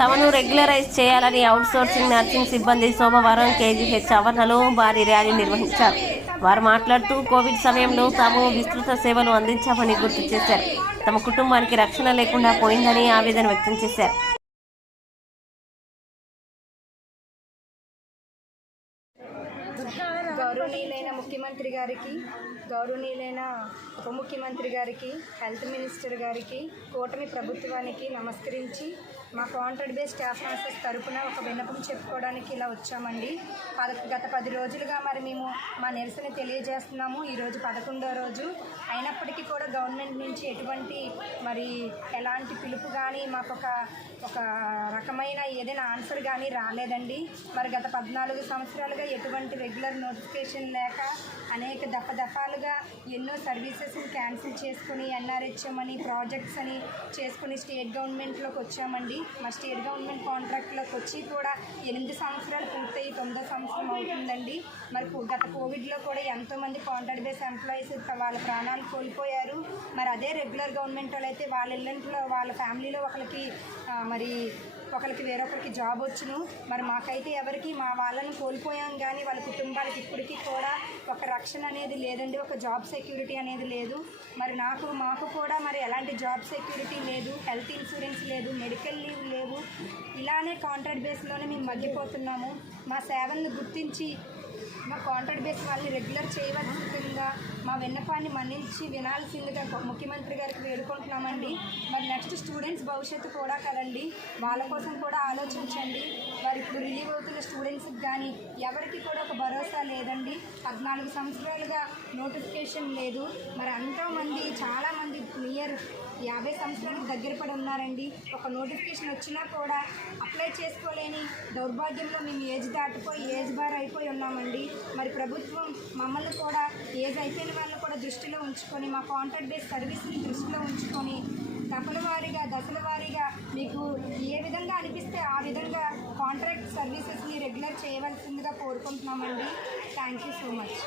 తమను రెగ్యులరైజ్ చేయాలని outsourcing nursing సిబ్బంది సోమవారం కేజీహెచ్ ఆవరణలో భారీ ర్యాలీ నిర్వహించారు. వారు మాట్లాడుతూ కోవిడ్ సమయంలో తాము విస్తృత సేవలు అందించామని గుర్తు చేశారు. తమ కుటుంబానికి రక్షణ లేకుండా పోయిందని ఆవేదన వ్యక్తం చేశారు. గౌరవనీయులైన ముఖ్యమంత్రి గారికి గౌరవనీయులైన ఉప ముఖ్యమంత్రి గారికి హెల్త్ మినిస్టర్ గారికి కూటమి ప్రభుత్వానికి నమస్కరించి మా కాంట్రాక్ట్ బేస్ స్టాఫ్ నర్సెస్ తరపున ఒక విన్నపం చెప్పుకోవడానికి ఇలా వచ్చామండి. పద గత పది రోజులుగా మరి మేము మా నిరసన తెలియజేస్తున్నాము. ఈరోజు పదకొండో రోజు. అయినప్పటికీ కూడా గవర్నమెంట్ నుంచి ఎటువంటి మరి ఎలాంటి పిలుపు కానీ మాకు ఒక ఒక రకమైన ఏదైనా ఆన్సర్ కానీ రాలేదండి. మరి గత పద్నాలుగు సంవత్సరాలుగా ఎటువంటి రెగ్యులర్ నోటిఫికేషన్ లేక అనేక దఫ దఫాలుగా ఎన్నో సర్వీసెస్ని క్యాన్సిల్ చేసుకుని ఎన్ఆర్హెచ్ఎం అని ప్రాజెక్ట్స్ అని చేసుకుని స్టేట్ గవర్నమెంట్లోకి వచ్చామండి. మా స్టేట్ గవర్నమెంట్ కాంట్రాక్ట్లోకి వచ్చి కూడా ఎనిమిది సంవత్సరాలు పూర్తయి తొమ్మిదో సంవత్సరం అవుతుందండి. మరి గత కోవిడ్లో కూడా ఎంతోమంది కాంట్రాక్ట్ బేస్ ఎంప్లాయీస్ వాళ్ళ ప్రాణాలు కోల్పోయారు. మరి అదే రెగ్యులర్ గవర్నమెంట్ వాళ్ళు అయితే వాళ్ళ ఇళ్ళంట్లో వాళ్ళ ఫ్యామిలీలో ఒకరికి మరి ఒకరికి వేరొకరికి జాబ్ వచ్చును. మరి మాకైతే ఎవరికి మా వాళ్ళని కోల్పోయాం కానీ వాళ్ళ కుటుంబాలకి ఇప్పటికీ కూడా ఒక రక్షణ అనేది లేదండి ఒక జాబ్ సెక్యూరిటీ అనేది లేదు. మరి నాకు మాకు కూడా మరి ఎలాంటి జాబ్ సెక్యూరిటీ లేదు హెల్త్ ఇన్సూరెన్స్ లేదు మెడికల్ లీవ్ లేవు. ఇలానే కాంట్రాక్ట్ బేస్లోనే మేము మగ్గిపోతున్నాము. మా సేవలను గుర్తించి మా కాంట్రాక్ట్ బేస్ వాళ్ళని రెగ్యులర్ చేయవలసి మా విన్నపాన్ని మన్నించి వినాల్సిందిగా ముఖ్యమంత్రి గారికి వేడుకుంటున్నామండి. మరి నెక్స్ట్ స్టూడెంట్స్ భవిష్యత్తు కూడా కదండి. వాళ్ళ కోసం కూడా ఆలోచించండి. మరి ఇప్పుడు రిలీవ్ అవుతున్న స్టూడెంట్స్కి కానీ ఎవరికి కూడా ఒక భరోసా లేదండి. పద్నాలుగు సంవత్సరాలుగా నోటిఫికేషన్ లేదు. మరి ఎంతోమంది చాలా యాభై సంవత్సరాలకు దగ్గర పడి ఉన్నారండి. ఒక నోటిఫికేషన్ వచ్చినా కూడా అప్లై చేసుకోలేని దౌర్భాగ్యంలో మేము ఏజ్ దాటిపోయి ఏజ్ బార్ అయిపోయి ఉన్నామండి. మరి ప్రభుత్వం మమ్మల్ని కూడా ఏజ్ అయిపోయిన వాళ్ళని కూడా దృష్టిలో ఉంచుకొని మా కాంట్రాక్ట్ బేస్ సర్వీస్ని దృష్టిలో ఉంచుకొని దశల వారీగా దశల వారీగా మీకు ఏ విధంగా అనిపిస్తే ఆ విధంగా కాంట్రాక్ట్ సర్వీసెస్ని రెగ్యులర్ చేయవలసిందిగా కోరుకుంటున్నామండి. Thank you so much